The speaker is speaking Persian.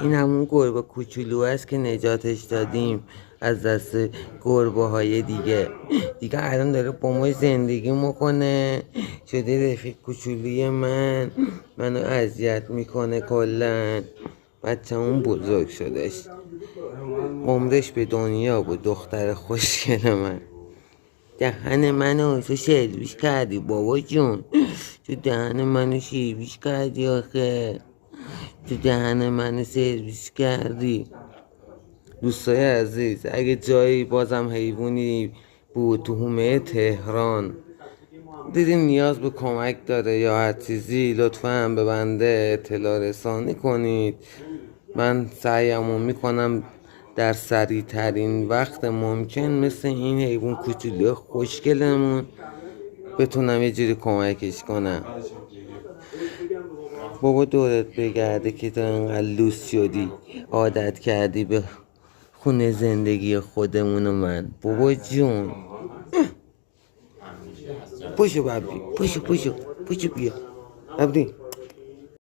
این همون گربه کوچولو است که نجاتش دادیم از دست گربه های دیگه الان داره با ما زندگی میکنه، شده رفیق کوچولوی منو اذیت میکنه. کلن بچه‌مون بزرگ شدش، عمرش به دنیا بود. دختر خوشگل من، دهن منو تو سرویس کردی بابا جون، تو دهن منو سرویس کردی آخه، تو دهن منو سرویس کردی. دوستای عزیز، اگه جایی بازم حیوانی بود تو حومه تهران دیدین نیاز به کمک داره یا هر چیزی، لطفاً به بنده اطلاع رسانی کنید. من سعیمو میکنم در سریع ترین وقت ممکن مثل این حیوان کوچولو خوشگلمون بتونم یه جوری کمکش کنم. بابا دورت بگرده که تو انقدر لوس شدی، عادت کردی به خونه زندگی خودمون و من. بابا جون پشو ببری، پشو بیا ببری.